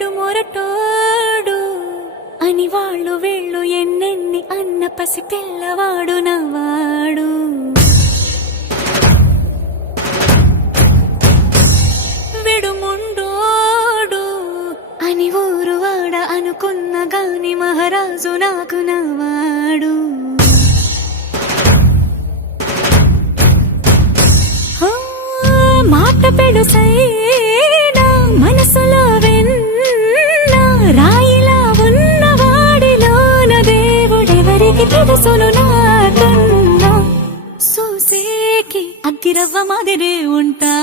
వీడు మొరటోడు అని వాళ్ళు వీళ్ళు ఎన్నెన్ని అన్న పసి పిల్లవాడు నవ్వాడు. వీడు ముండోడు అని ఊరు వాడ అనుకున్న గాని మహారాజు నాకు నవ్వాడు. మాట పెడుసైనా మనసులో వెన్న రాయిలా ఉన్నవాడిలోన దేవుడెవరికి తెలుసును నాకన్నా. సూసేకి అగ్గిరవ్వ మాదిరే ఉంటా